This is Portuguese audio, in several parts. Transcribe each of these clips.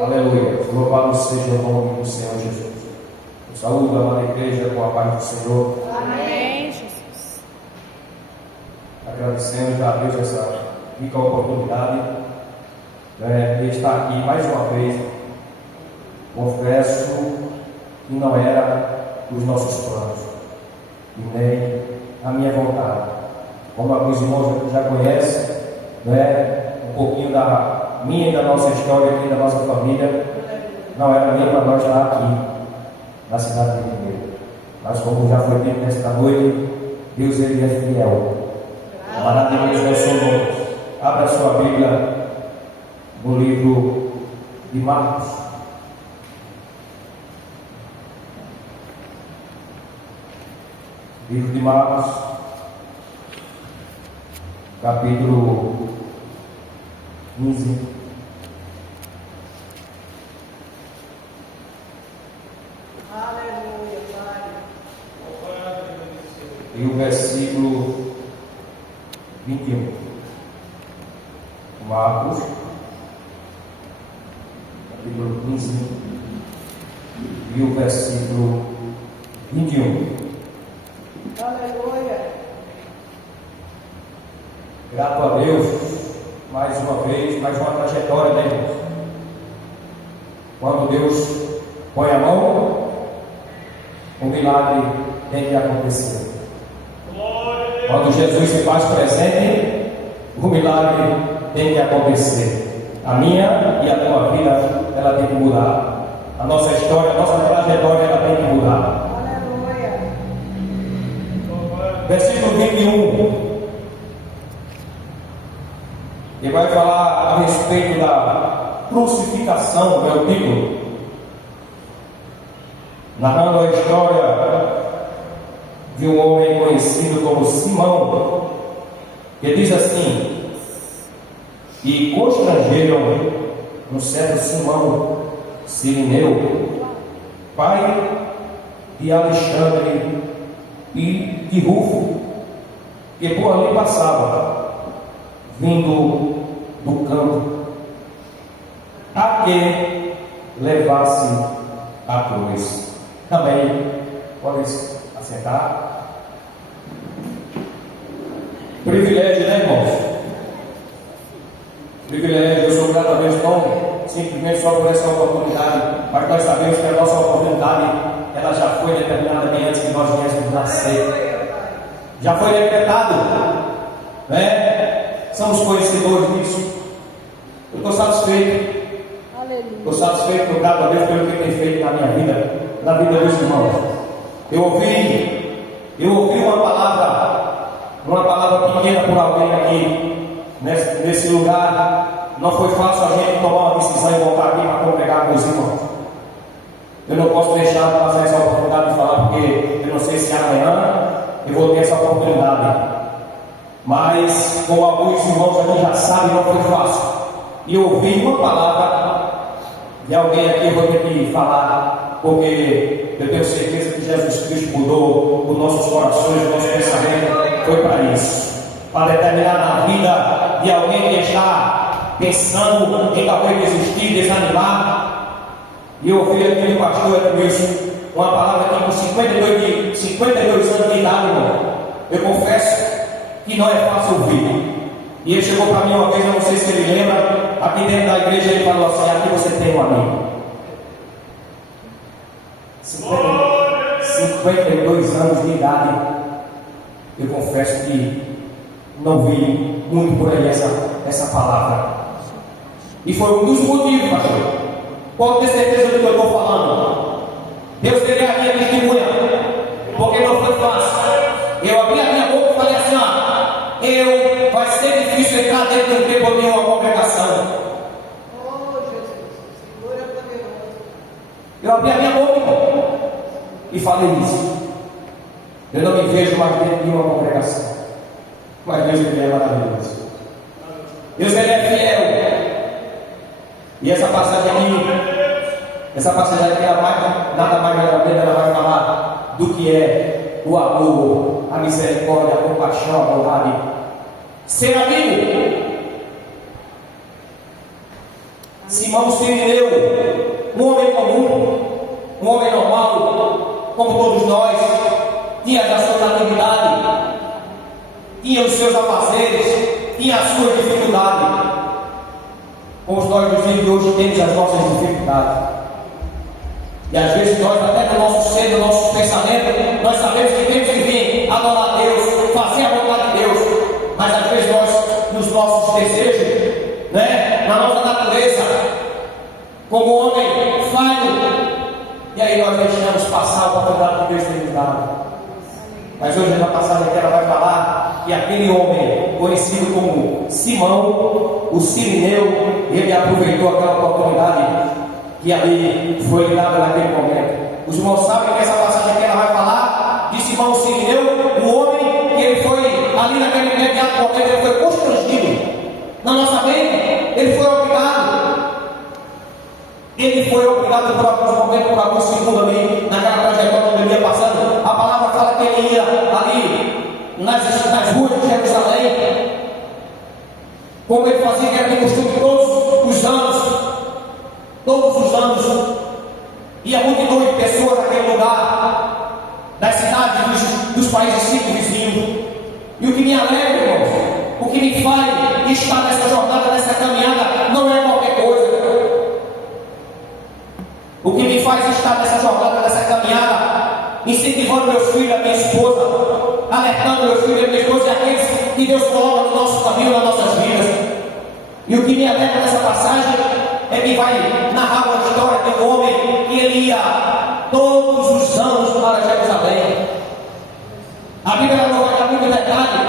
Aleluia. Louvado seja o nome do Senhor Jesus. Eu saúdo a amada igreja com a paz do Senhor. Amém, Jesus. Agradecemos a Deus essa rica oportunidade de estar aqui mais uma vez. Confesso que não era os nossos planos e nem a minha vontade. Como alguns irmãos já conhecem, um pouquinho da minha e da nossa história aqui, da nossa família, não era nem para nós estar aqui na cidade de Mineiro. Mas como já foi dito nesta noite, Deus ele é fiel. Maravilhoso é o seu nome. Abra sua Bíblia no livro de Marcos. Livro de Marcos, capítulo 15. Aleluia, Pai. E o versículo 21. Marcos, capítulo 15. E o versículo 21. Aleluia. Grato a Deus, mais uma vez, mais uma trajetória, né, irmãos? Quando Deus põe a mão, o milagre tem que acontecer. Quando Jesus se faz presente, o milagre tem que acontecer. A minha e a tua vida, ela tem que mudar. A nossa história, a nossa trajetória, ela tem que mudar. Aleluia. Versículo 21. Ele vai falar a respeito da crucificação, é o título, narrando a história de um homem conhecido como Simão, que diz assim: e constrangeram um certo Simão Sirineu, pai de Alexandre e de Rufo, que por ali passava, vindo do campo, a que levasse a cruz. Também pode assentar. Privilégio, né, irmãos? Privilégio. Eu sou grato a Deus não simplesmente só por essa oportunidade, mas nós sabemos que a nossa oportunidade ela já foi determinada bem antes que nós viéssemos nascer. Já foi decretado, né? Somos conhecedores disso. Eu estou satisfeito. Estou satisfeito, estou grato a Deus pelo que tem feito na minha vida, na vida dos irmãos. Eu ouvi uma palavra pequena por alguém aqui, nesse lugar. Não foi fácil a gente tomar uma decisão e voltar aqui para congregar com os irmãos. Eu não posso deixar de passar essa oportunidade de falar, porque eu não sei se amanhã eu vou ter essa oportunidade. Mas, como alguns irmãos aqui já sabem, não foi fácil. E eu ouvi uma palavra de alguém aqui, eu vou ter que falar, porque eu tenho certeza que Jesus Cristo mudou os nossos corações, o nosso pensamento, foi para isso, para determinar na vida de alguém que está pensando em talvez desistir, desanimar. E eu ouvi aqui do pastor Edmilson uma palavra que com 52 anos de idade, irmão, eu confesso que não é fácil ouvir. E ele chegou para mim uma vez, eu não sei se ele lembra, aqui dentro da igreja ele falou assim: aqui você tem um amigo. 52 anos de idade. Eu confesso que não vi muito por aí essa palavra. E foi um dos motivos, pastor. Pode ter certeza do que eu estou falando. Deus queria aqui a testemunha, porque não foi fácil. Eu abri a minha boca e falei assim: vai ser difícil entrar dentro do tempo de uma congregação. Eu abri a minha boca e falei isso. Eu não me vejo mais dentro de uma congregação. Mas Deus ele é maravilhoso. Deus ele é fiel. E essa passagem aqui nada mais nada menos, ela vai falar do que é o amor, a misericórdia, a compaixão, a bondade. Ser amigo Simão Sirineu, um homem comum, um homem normal, como todos nós, tinha a sua atividade, tinha os seus afazeres, tinha as suas dificuldades. Como nós nos dias de hoje temos as nossas dificuldades. E às vezes nós, até no nosso ser, no nosso pensamento, nós sabemos que temos que vir adorar a Deus, fazer a vontade de Deus. Mas às vezes nós, nos nossos desejos, né, na nossa natureza, como homem falho, e aí nós deixamos passar a oportunidade que Deus tem nos dado. Mas hoje na passagem que ela vai falar que aquele homem, conhecido como Simão, o Sirineu, ele aproveitou aquela oportunidade que ali foi lhe dada naquele momento. Os irmãos sabem que essa passagem que ela vai falar de Simão Sirineu, um homem que ele foi ali naquele momento, ele foi constrangido. Na nossa mente, ele foi obrigado. Ele foi obrigado por alguns momentos, por alguns segundos ali, naquela trajetória onde ele ia passando. A palavra fala que ele ia ali nas ruas de Jerusalém, como ele fazia, que era de costume todos os anos, ia multidão de pessoas naquele lugar, das cidades dos países circunvizinhos. E o que me alegra, irmãos, o que me faz estar nessa jornada, nessa caminhada, não é qualquer coisa. O que me faz estar nessa jornada, nessa caminhada, incentivando meus filhos, a minha esposa, alertando meus filhos e minha esposa e aqueles que Deus coloca no nosso caminho, nas nossas vidas. E o que me alegra nessa passagem é que vai narrar uma história de um homem que ele ia todos os anos para Jerusalém. A Bíblia não vai dar muito detalhe,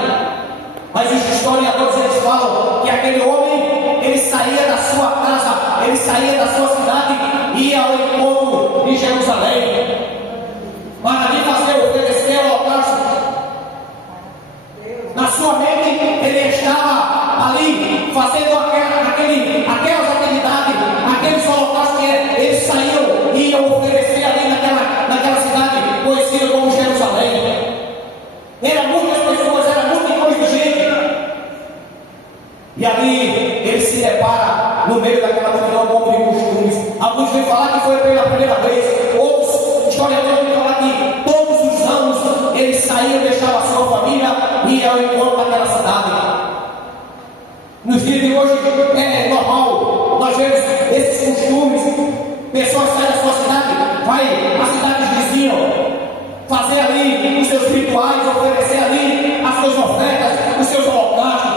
mas os historiadores eles falam que aquele homem, ele saía da sua casa, ele saía da sua cidade e ia ao encontro de Jerusalém para ali oferecer o holocausto. Na sua mente ele estava ali fazendo aquelas atividades, aqueles holocaustos que eles saíam e iam oferecer ali naquela cidade conhecida como Jerusalém. Eram muitas pessoas, era muita gente. E ali ele se depara no meio daquela multidão como de costumes. Alguns vêm falar que foi pela primeira vez, outros historiadores vêm falar que todos os anos ele saía, deixava a sua família e ia ao encontro daquela cidade. Nos dias de hoje é normal nós vemos esses costumes. Pessoas saem da sua cidade, vai às cidades vizinhas, fazer ali os seus rituais, oferecer ali as suas ofertas, os seus holocaustos.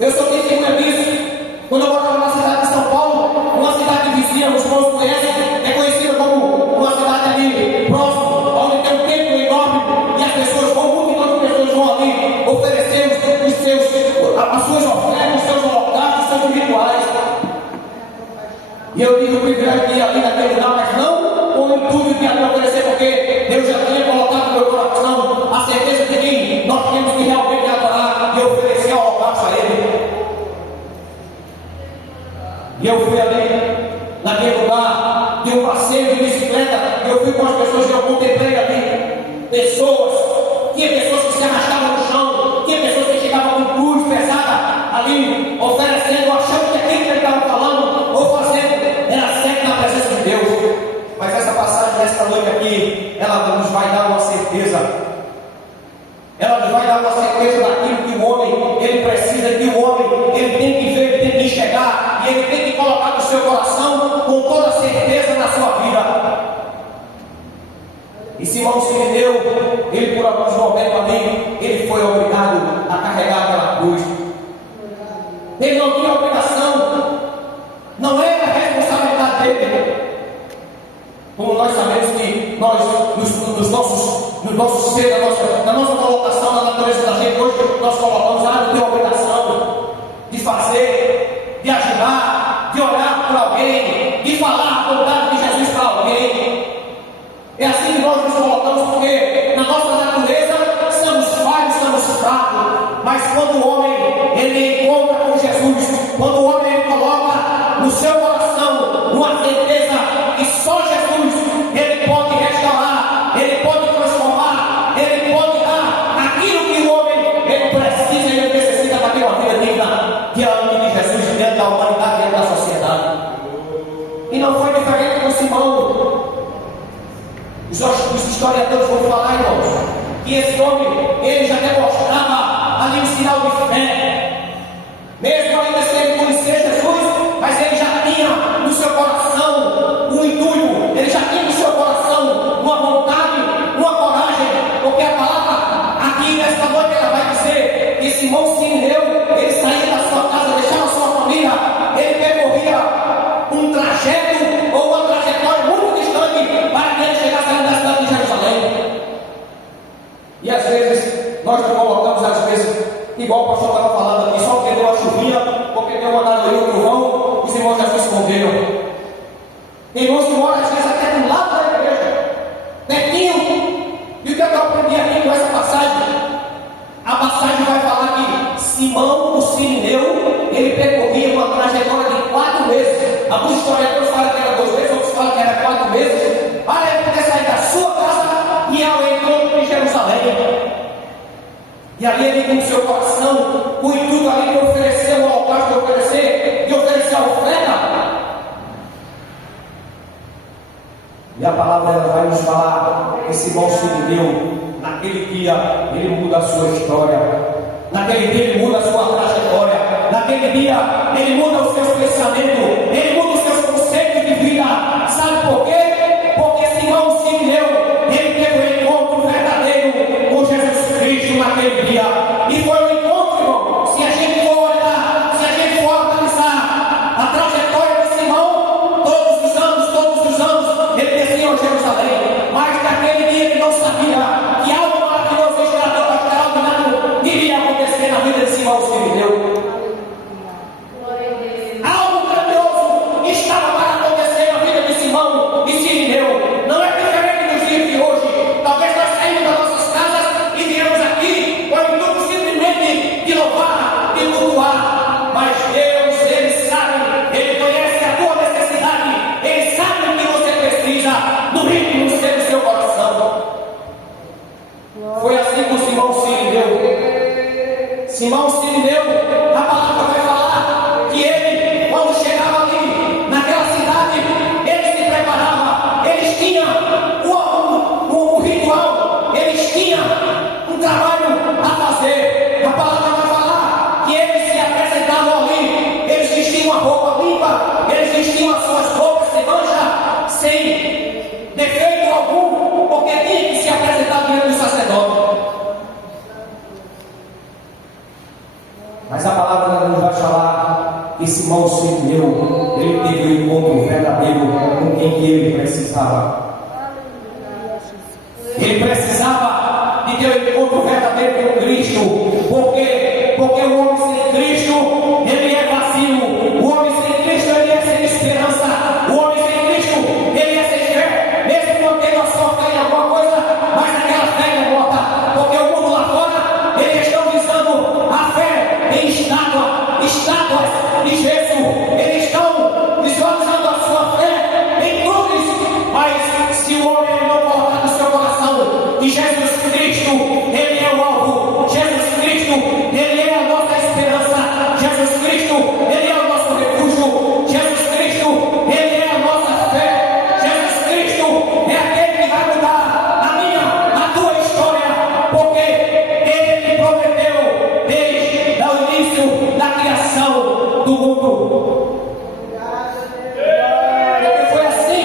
Eu sou testemunha disso. Quando eu morava na cidade de São Paulo, uma cidade vizinha, os irmãos conhecem, é conhecida como uma cidade ali próxima, onde tem um templo enorme e as pessoas vão, muitas pessoas vão ali oferecer as suas ofertas, os seus holocaustos, os seus rituais. E eu tive o privilégio de ir ali naquele lugar, mas não com o intuito de me oferecer, porque Deus já tinha colocado no meu coração a certeza de que nós temos que realmente adorar e oferecer o holocausto a Ele. E eu fui ali, naquele lugar, de um passeio de bicicleta, eu fui com as pessoas que eu contemplei ali. Tinha pessoas que se arrastavam no chão, tinha pessoas que chegavam com cruz pesada ali, oferecendo, achando que aquilo que ele estava falando ou fazendo era certo na presença de Deus. Mas essa passagem desta noite aqui, ela nos vai dar uma certeza. Ela nos vai dar uma certeza daquilo que o homem, ele precisa, que o homem, ele tem que ver, ele tem que enxergar, e ele tem que colocar no seu coração com toda certeza na sua vida. E Simão Sirineu, ele por alguns momentos ali, ele foi obrigado a carregar aquela cruz. Ele não tinha obrigação, não era a responsabilidade dele. Como nós sabemos que nós, nos nossos seres, na nossa colocação, na natureza da gente, hoje nós colocamos, não tem obrigação de fazer, de ajudar, de orar por alguém, de falar a vontade de Jesus para alguém. É assim que nós nos colocamos, porque na nossa natureza somos falhos, somos fracos. Mas quando o homem ele encontra com Jesus, quando o homem ele coloca no seu coração uma certeza que só Jesus ele pode restaurar, ele pode transformar, ele pode dar aquilo que o homem ele precisa e ele necessita para ter uma vida digna, que é a vida de Jesus diante da humanidade, diante da sociedade. que esse homem, ele já demonstrava ali um sinal de fé. Mesmo ainda sem conhecer Jesus, mas ele já tinha no seu coração um intuito, ele já tinha no seu coração uma vontade, uma coragem, porque a palavra aqui nesta noite ela vai dizer que Simão Sirineu, ele saía da sua casa, deixava a sua família, ele percorria um trajeto ou uma trajetória muito distante para que ele chegasse ali na cidade de Jerusalém. E às vezes nós nos colocamos, às vezes, igual o pastor estava falando aqui, só porque deu a chuvinha, porque deu uma nada aí o trovão, os irmãos já se esconderam. Irmãos que moram às vezes até do lado da igreja, pertinho. E o que eu aprendi aqui com essa passagem? A passagem vai falar que Simão, o Sirineu, ele percorria uma trajetória de 4 meses. Alguns historiadores falam que era 2 meses, outros falam que era 4 meses, para ele poder sair da sua casa e ao encontro de Jerusalém. E ali ele com o seu coração, o intuito ali de oferecer o altar, de oferecer a oferta. E a palavra ela vai nos falar que Simão Sirineu, naquele dia, ele muda a sua história. Naquele dia ele muda a sua trajetória. Naquele dia ele muda os seus pensamentos. Ele muda os seus conceitos de vida. Sabe por quê? Porque Simão Sirineu, ele teve um encontro verdadeiro com Jesus Cristo naquele dia. E foi um encontro, irmão. Se a gente for olhar, se a gente for analisar a trajetória de Simão, todos os anos, ele descia a Jerusalém. Mas naquele dia ele não sabia que algo maravilhoso, extraordinário, iria acontecer na vida de Simão Sirineu. Algo grandioso estava para acontecer na vida de Simão e Sirineu. Não é diferente dos dias de hoje. Talvez nós saímos das nossas casas e viemos aqui com o intuito simplesmente de louvar, de cultuar. Mas Deus, Ele sabe, Ele conhece a tua necessidade, Ele sabe o que você precisa, no íntimo do seu coração. Foi assim com Simão Sirineu. Simão Sirineu, a palavra vai falar que ele, quando chegava ali, naquela cidade, ele se preparava, eles tinham um ritual, eles tinham um trabalho a fazer. A palavra vai falar que eles se apresentavam ali, eles vestiam a roupa limpa, eles vestiam as suas roupas sem mancha, sem defeito algum, porque tinha que se apresentar diante do sacerdote. Mas a palavra nos vai falar que Simão Sirineu, ele teve um encontro verdadeiro com quem ele precisava. Ele precisava de ter um encontro verdadeiro com Cristo. Porque o homem sem Cristo, ele é vazio. O homem sem Cristo, ele é sem esperança. O homem sem Cristo, ele é sem fé. Mesmo mantendo a sua fé em alguma coisa, mas aquela fé é morta. Porque o mundo lá fora, eles estão visando a fé em estátuas de gesso. Eles estão visualizando a sua fé em cruzes. Mas se o homem não colocar no seu coração que Jesus Cristo, Ele é o alvo. Jesus Cristo, Ele é a nossa esperança. Jesus Cristo, Ele é o nosso refúgio. Jesus Cristo, Ele é a nossa fé. Jesus Cristo é aquele que vai mudar a minha, a tua história. Porque Ele prometeu desde o início da criação do mundo. Porque foi assim.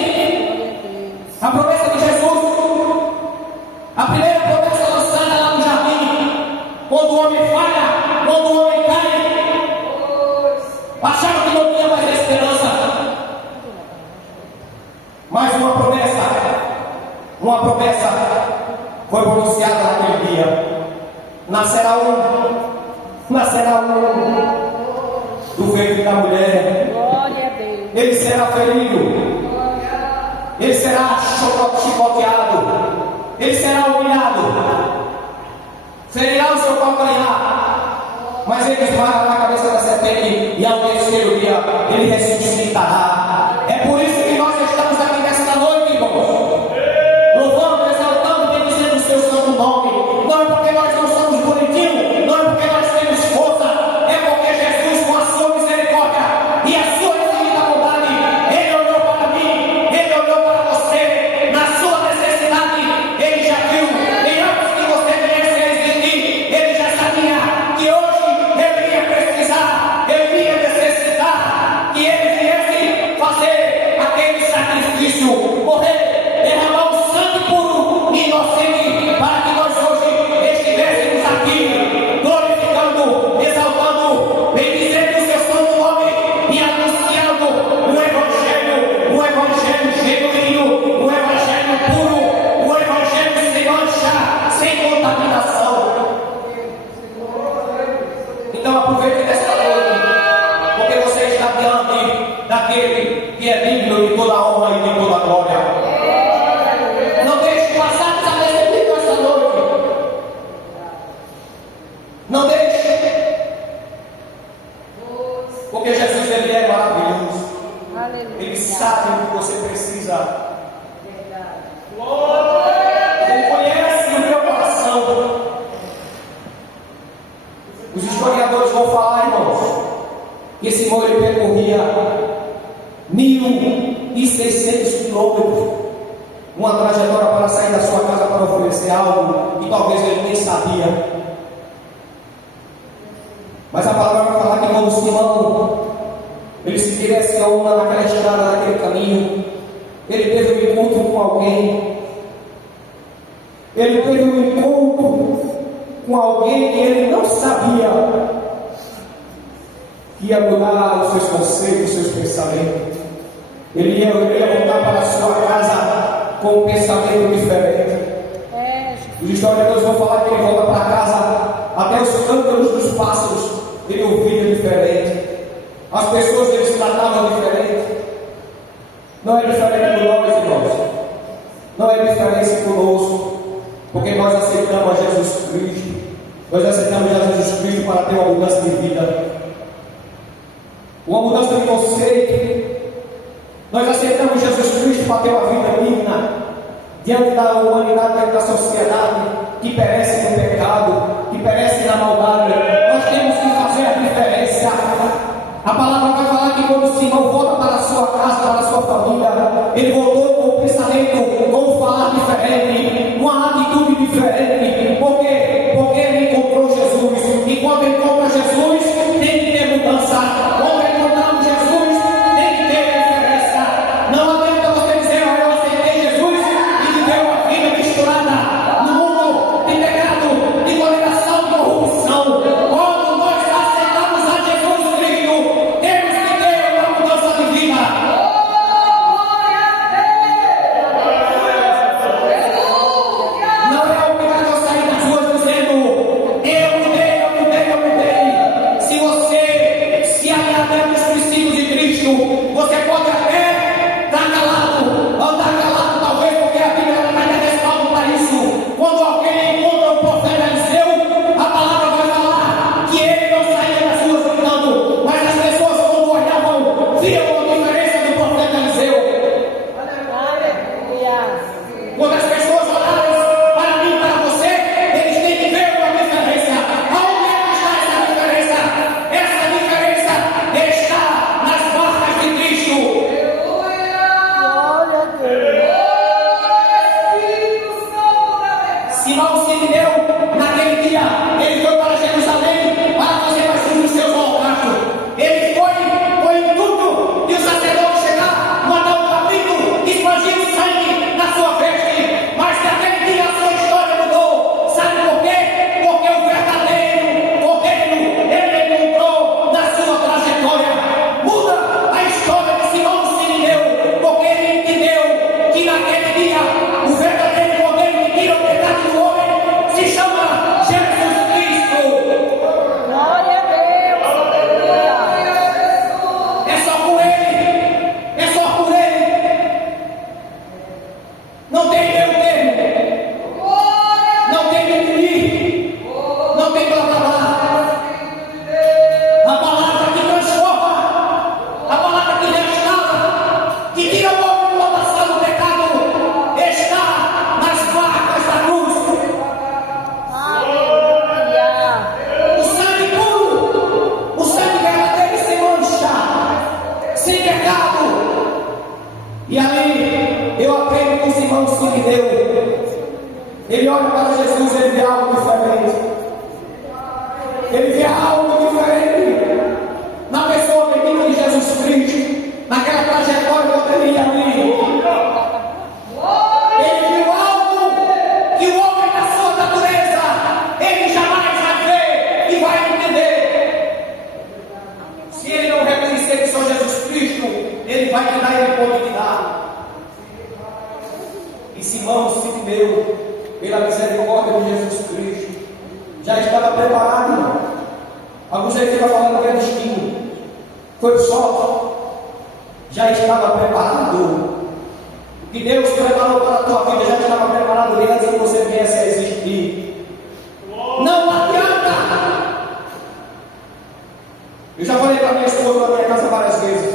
A promessa de Jesus, a primeira promessa lançada lá no jardim, quando o homem falha, quando o homem cai, achava que não tinha mais esperança. Mas uma promessa foi pronunciada naquele dia. Nascerá um do ventre da mulher. Glória a Deus. Ele será ferido. Ele será chicoteado. Ele será humilhado. Ferirá o seu calcanhar. Mas ele esmaga na cabeça da serpente. E ao terceiro dia ele ressuscitará. É por isso que nós estamos aqui nesta noite, irmãos. Louvando, exaltando, bendizendo o seu santo nome. Não é porque nós não somos bonitinhos. Não é porque nós temos força. É porque Jesus, com a sua misericórdia e a sua infinita bondade, Ele olhou para mim, Ele olhou para você. Na sua necessidade, Ele já viu. E antes que você Então aproveite desta noite, porque você está diante daquele que é digno de toda a honra e de toda a glória. Não deixe passar desapercebido esta noite. Não deixe. Porque Jesus, ele é maravilhoso. Ele sabe o que você precisa. Ele conhece o teu coração. Os historiadores vão falar, irmãos, que esse irmão ele percorria 1.600 quilômetros, uma trajetória para sair da sua casa para oferecer algo que talvez ele nem sabia. Mas a palavra vai falar que quando Simão ele se direciona naquela estrada, naquele caminho, ele teve um encontro com alguém. Ele teve um encontro com alguém que ele não sabia que ia mudar os seus conceitos, os seus pensamentos. Ele ia voltar para a sua casa com um pensamento diferente. Os historiadores vão falar que ele volta para casa, até os cântaros dos pássaros ele ouvia diferente. As pessoas eles tratavam diferente. Não é diferente com nós, irmãos. Não é diferente conosco. Porque nós aceitamos a Jesus Cristo. Nós aceitamos a Jesus Cristo para ter uma mudança de vida, uma mudança de conceito. Nós aceitamos Jesus Cristo para ter uma vida digna diante da humanidade, diante da sociedade que perece no pecado, que perece na maldade. Nós temos que fazer a diferença. A palavra vai falar que quando Simão volta para a sua casa, para a sua família, ele voltou com o pensamento, com um falar diferente, uma atitude diferente. Por quê? Porque ele encontrou Jesus. E quando encontra Jesus, tem que ter mudança. Quando encontramos Jesus, tem que ter diferença. Não adianta você dizer, eu aceitei Jesus e viver uma vida misturada no mundo de pecado, de condenação, de corrupção. Quando nós aceitamos a Jesus Cristo, temos que ter uma mudança de vida. Não é obrigado a sair das ruas dizendo, eu mudei. Se você se agradar dos princípios de Cristo, você pode até estar calado, andar calado, talvez, porque a Bíblia não vai dar respaldo para isso. Quando alguém encontra o profeta Eliseu, a palavra vai falar que ele não saía das ruas gritando, mas as pessoas, quando olhavam, viam a diferença do profeta Eliseu. Quando as pessoas olharem para mim, para você, eles têm que ver uma diferença. Aonde está essa diferença? Essa diferença está nas marcas de Cristo. Simão se deu naquele dia, ele foi para Jerusalém para fazer mais um dos seus holocaustos. Ele foi em tudo e o sacerdote chegar, matar um cabrito, expandir o sangue na sua veste. Mas naquele dia a sua história mudou. Sabe por quê? Porque o verdadeiro cordeiro ele encontrou na sua trajetória. Muda a história de Simão se deu, porque ele entendeu que naquele dia o verdadeiro cordeiro que tira o pecado do homem se chama Jesus Cristo. É só por ele. É só por ele. Não tem meio termo. Não tem mimimi. Não tem blá blá blá. A palavra que transforma, a palavra que restaura, que tira o homem do lamaçal do pecado, está nas marcas da cruz. O sangue puro, o sangue verdadeiro sem mancha, sem pecado. E ali eu aprendo com os irmãos que me deu. Ele olha para Jesus, ele vê algo diferente. Ele vê algo diferente na pessoa bendita de Jesus Cristo, naquela trajetória que ele ia ali. Ele viu algo que o homem da sua natureza, ele jamais vai ver e vai entender. Se ele não reconhecer que sou Jesus Cristo, ele vai te dar e ele pode te dar. E Simão se deu pela misericórdia de Jesus Cristo. Já estava preparado, irmão. Alguns você fica falando que é destino. Foi só. Já estava preparado. O que Deus preparou para a tua vida já estava preparado antes que você viesse a existir. Não adianta. Eu já falei para minha esposa na minha casa várias vezes.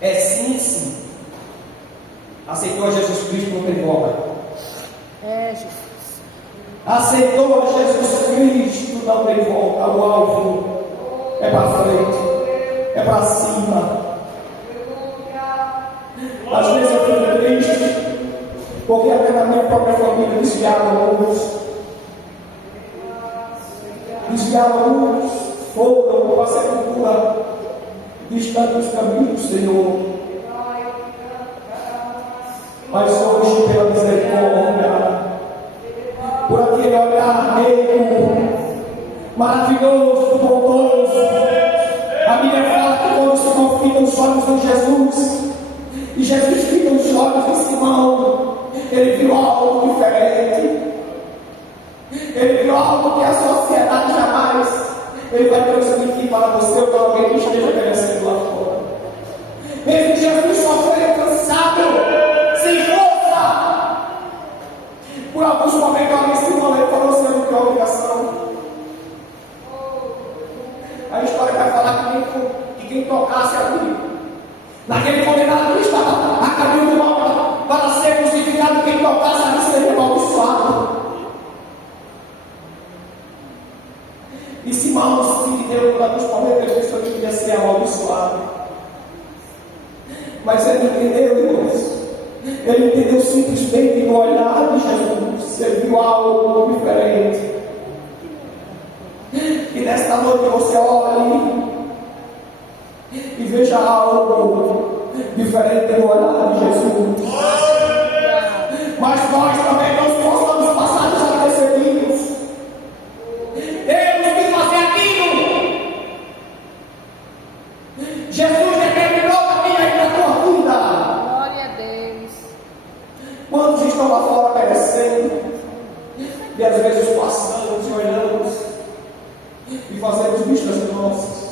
É sim, sim. Aceitou a Jesus Cristo, não tem volta. É, Jesus. Aceitou a Jesus Cristo, não tem volta. O alvo é para frente, é para cima. Às vezes eu fico triste, porque até na minha própria família desviaram uns. Foram para a sepultura distante dos caminhos do Senhor. Mas hoje, pela misericórdia, por aquele olhar meigo, maravilhoso, bondoso, a Bíblia fala que quando se confia os olhos em Jesus, e Jesus fica os olhos em Simão, ele viu algo diferente. Ele viu algo que a sociedade jamais ele vai transmitir para você ou para alguém que esteja conhecendo lá fora. Mesmo Jesus sofreu cansado, sem força. Por alguns momentos alguém se molhou e falou assim: eu não tenho obrigação. A história vai falar que quem tocasse ali, naquele condenado que estava a caminho do mal para ser crucificado, quem tocasse ali seria amaldiçoado. E Simão se deu para nos momentos que ele devia ser amaldiçoado. Mas ele entendeu, irmãos. Ele entendeu simplesmente no olhar de Jesus. Ele viu algo diferente. E nesta noite você olhe e veja algo diferente no olhar de Jesus. Mas nós também não possamos passar desapercebidos. Temos que fazer aquilo. Jesus determinou a minha e a tua vida. Glória a Deus. Quantos estão lá fora perecendo? E às vezes passamos e olhamos e fazemos vistas nossas.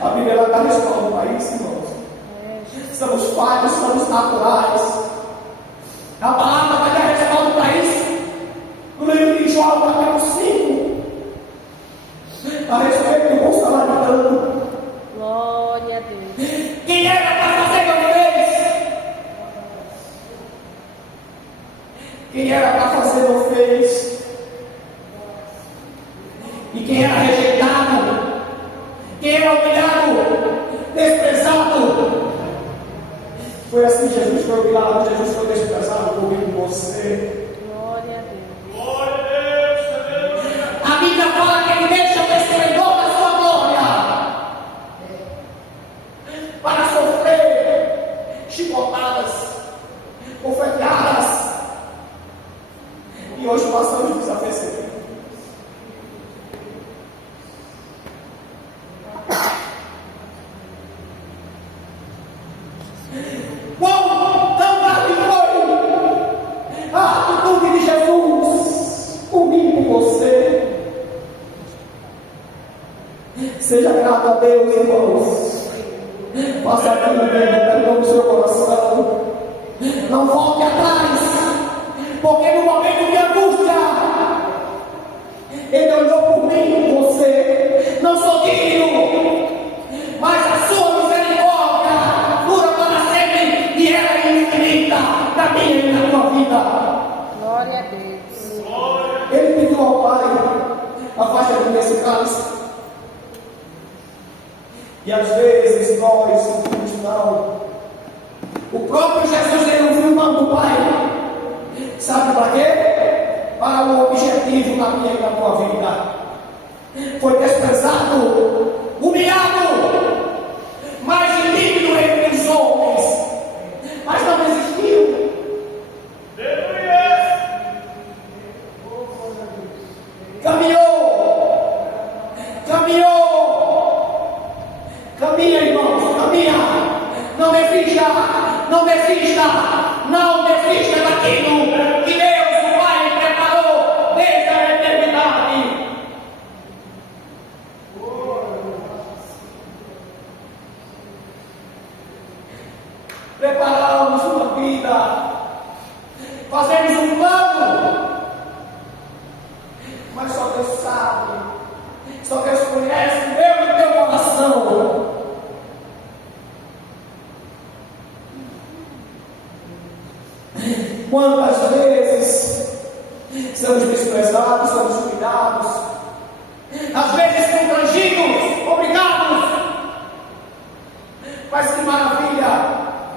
A Bíblia ela dá respaldo para isso, irmãos. Somos pais, somos naturais. A palavra vai dar respaldo para isso. No livro de João, capítulo 5, a respeito do bom samaritano. Glória a Deus. Quem era para fazer não fez. Quem era para fazer não fez. E quem era rejeitado, quem era humilhado, desprezado. Foi assim que Jesus foi humilhado, Jesus foi desprezado comigo e você. Glória a Deus. Glória a Deus. A Bíblia fala que ele deixa o esplendor da sua glória para sofrer chicotadas, bofeteadas. E hoje passamos desapercebidos. Quão tão grave foi a atitude de Jesus comigo e você. Seja grato a Deus, irmãos. Faça aquilo que Ele perdão no seu coração. Não volte atrás, porque no momento de angústia Ele olhou por mim e por você. Não sou digno, mas a sua misericórdia dura para sempre e ela é infinita na minha e na tua vida. Glória a Deus. Ele pediu ao Pai: afasta de mim esse cálice. E às vezes nós sentimos não. O próprio Jesus ele não viu o nome do Pai. Sabe para quê? Para o objetivo na minha e na tua vida. Foi desprezado, humilhado, mas indigno entre os homens. Mas não desistiu. Caminha, irmãos, caminha. Não desista, não desista, não desista daquilo que Deus, o Pai, preparou desde a eternidade. fazemos um plano, mas só Deus sabe, só Deus conhece o meu e o teu coração. Quantas vezes somos desprezados, somos cuidados, às vezes constrangidos, obrigados. Mas que maravilha!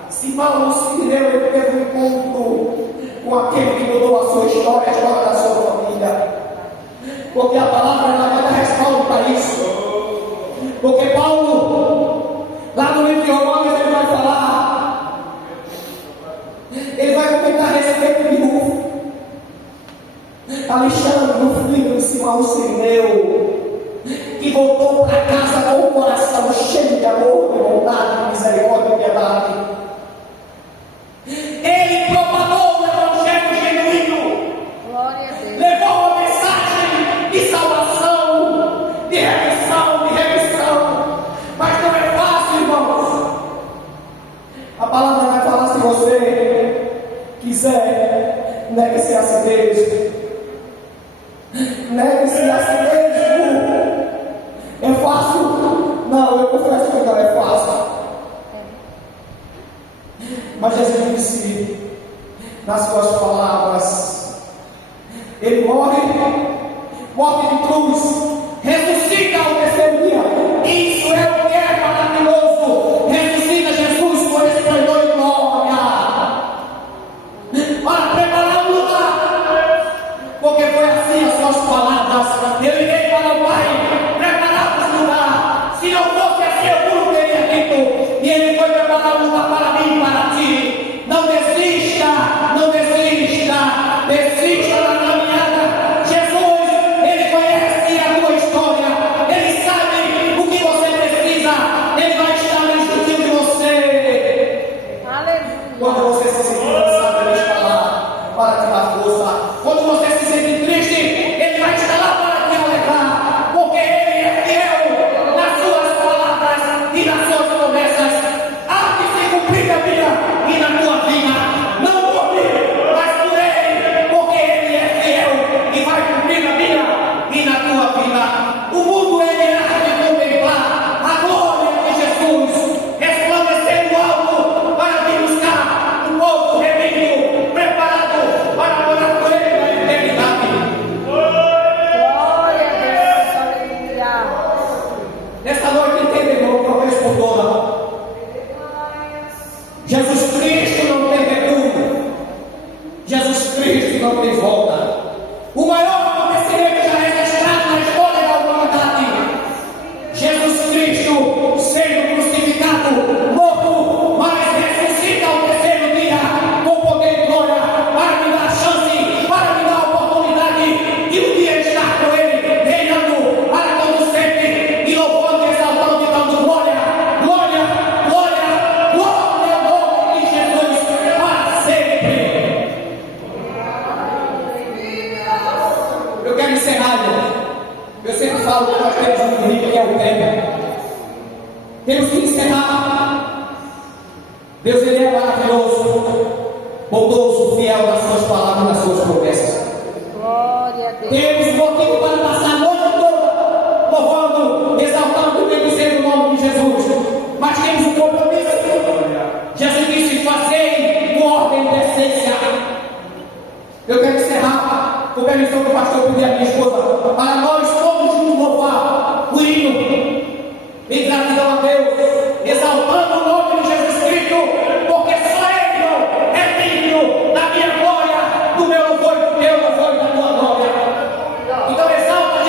Se Paulo Sirineu teve um encontro com aquele que mudou a sua história, a história da sua família, porque a palavra ela vai dar resposta para isso. Porque Paulo, lá no livro de Romanos, ele vai falar, ele vai comentar a respeito de Rufo, Alexandre, o filho de Simão Sirineu, que voltou para casa com o coração cheio de amor, de bondade, de misericórdia e piedade. Ele propagou o evangelho genuíno, Glória a Deus. levou a mensagem de salvação, de remissão. Mas não é fácil, irmãos. A palavra vai falar: se você quiser, negue-se a si mesmo. Negue-se a si mesmo. É fácil? Não, eu confesso que não é fácil. Mas Jesus disse nas suas palavras, ele morre de cruz, ressuscita ao terceiro dia. Isso é o que é maravilhoso. Ressuscita Jesus com esplendor e glória, para preparar o lugar, porque foi assim as suas palavras: eu irei para o Pai preparar o lugar. Se não fosse assim, eu não teria dito. E ele foi preparar um lugar para mim e para ti. Não desista, não desista, desista da caminhada. Jesus, ele conhece a tua história, ele sabe o que você precisa, ele vai estar juntinho de você. Aleluia. Quando você se sentir cansado, ele está lá para te dar força. Quando você se sentir triste, ele vai estar lá para te alegrar, porque ele é fiel nas suas palavras e nas suas promessas. Há de se cumprir a minha e na tua vida. Não por mim, mas por ele, porque ele é fiel e vai cumprir a minha e na tua vida. O mundo ele há de contemplar a glória de Jesus resplandecendo alto para vir buscar um povo remido, preparado para morar com ele na eternidade. Glória a Deus. Aleluia. Nesta noite, entenda, irmão, uma vez por toda, Jesus Cristo não tem retorno, Jesus Cristo não tem volta. O maior acontecimento já registrado na história da humanidade: Jesus Cristo sendo crucificado, morto, mas ressuscita ao terceiro dia com poder e glória, para me dar a chance, para me dar a oportunidade de um dia estar com ele, reinando para todo sempre, e louvando e exaltando e dando glória, glória, glória, glória ao nome de Jesus para sempre. Eu quero encerrar, irmão. Eu sempre falo que nós temos um inimigo que é o tempo. Temos que encerrar. Deus, ele é maravilhoso, bondoso, fiel nas suas palavras e nas suas promessas. Glória a Deus. Temos motivo para passar a noite toda louvando, exaltando e bendizendo o nome de Jesus. Mas temos um compromisso. Jesus disse: fazei com ordem de decência. Eu quero encerrar com permissão do pastor pedir a minha esposa para nós todos juntos louvar o hino em gratidão a Deus, exaltando o nome de Jesus Cristo, porque só Ele, irmão, é digno da minha glória, do meu louvor e do teu louvor e da tua glória. Então exalta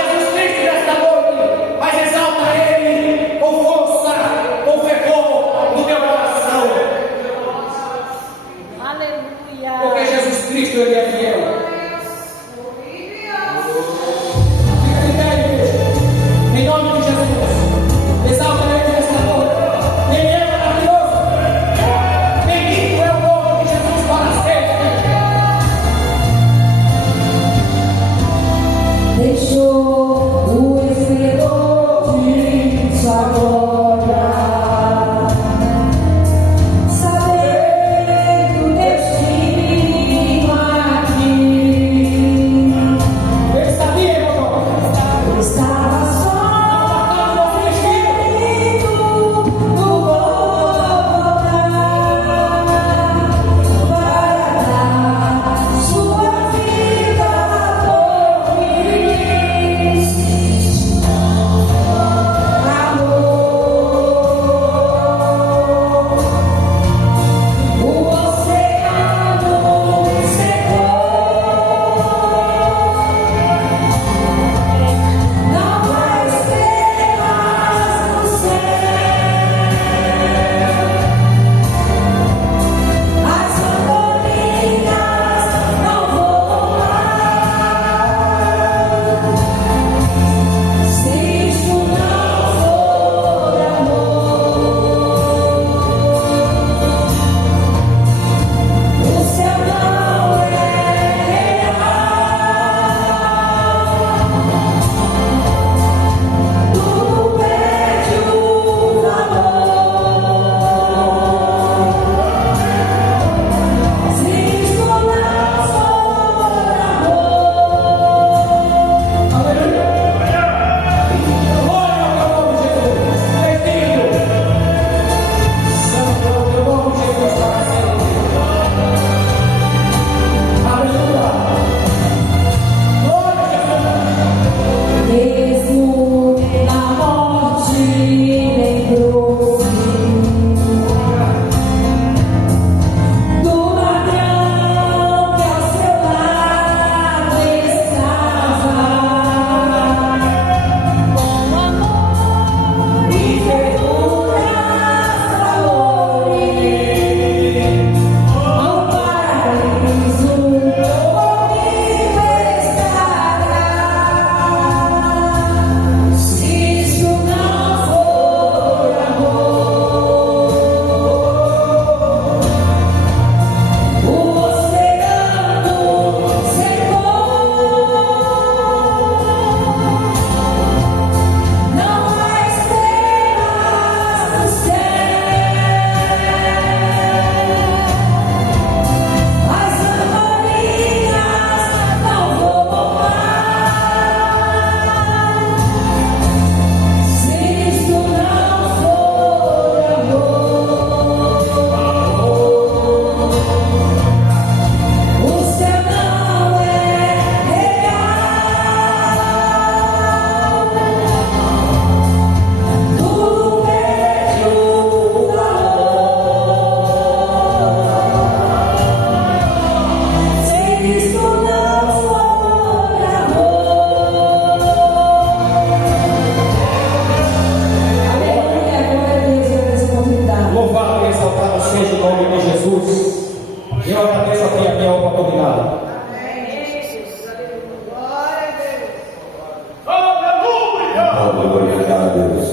Pode glorificar a Deus.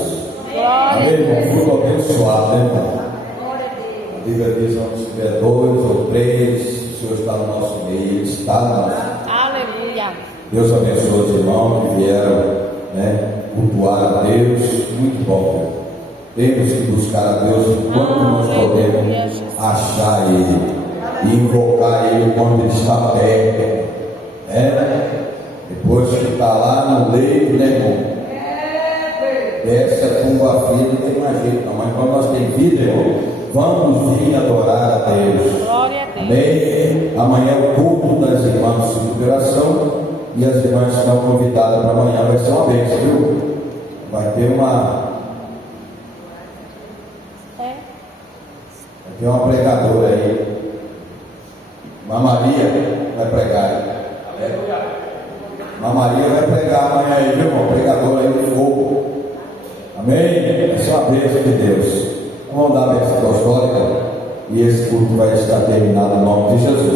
Glória Amém, a irmão? Deus. Fruto abençoado, né, irmão? Glória a Deus. A Bíblia diz: onde tiver 2 ou 3, o Senhor está no nosso meio, Ele está no nosso meio. Aleluia. Deus abençoe os irmãos que vieram, né, cultuar a Deus. Muito bom. Temos que buscar a Deus enquanto nós podemos achar Ele e invocar Ele quando Ele está perto, né? Depois que está lá no leito, né, irmão? Desce a tumba filha, não tem mais jeito não. Mas quando nós temos vida, irmão, vamos vir adorar a Deus. Glória a Deus. Amém? Amanhã é o culto das irmãs de superação e as irmãs estão convidadas para amanhã. Vai ser uma bênção, viu? Vai ter uma pregadora aí. Uma Maria vai pregar. Uma Maria vai pregar amanhã aí, viu, irmão? Pregadora aí de fogo. Amém? Essa é uma bênção de Deus. Vamos dar a bênção apostólica e esse culto vai estar terminado em nome de Jesus.